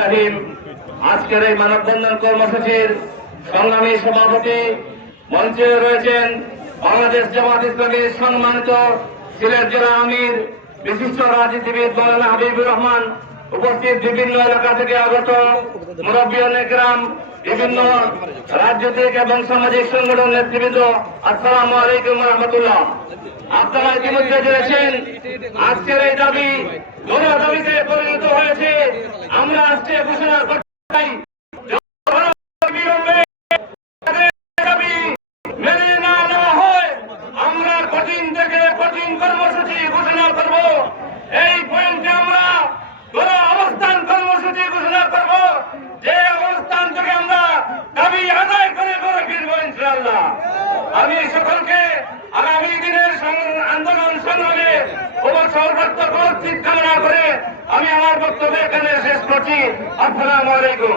রহিম। আজকের এই মানববন্ধন কর্মসূচির সংগ্রামী সভাপতি মঞ্চে রয়েছেন বাংলাদেশ জামাত ইসলামীর সম্মানিত সিলেট জেলা আমির বিশিষ্ট রাজনীতিবিদ মৌলানা হাবিবুর রহমান, উপস্থিত বিভিন্ন এলাকা থেকে আগত মুরব্বিয়ানে কেরাম, বিভিন্ন রাজনৈতিক এবং সামাজিক সংগঠন নেতৃবৃন্দ, আসসালামু আলাইকুম রহমতুল্লাহ। আপনারা ইতিমধ্যে জেনেছেন আজকের এই দাবি গণ দাবিতে পরিণত হয়েছে। আমরা আজকে ঘোষণা করতে চাই, মেনে না নেওয়া হয় আমরা কঠিন থেকে কঠিন কর্মসূচি ঘোষণা করব। এই পয়েন্টে আমরা গণ অবস্থান কর্মসূচি ঘোষণা করব, যে অবস্থান থেকে আমরা দাবি আদায় করে করে ফিরব ইনশাআল্লাহ। আমি সকলকে আগামী দিনের আন্দোলন সংগ্রামে সর্বাত্মক কামনা করে আমি আমার বক্তব্য এখানে শেষ করছি। আসসালামু আলাইকুম।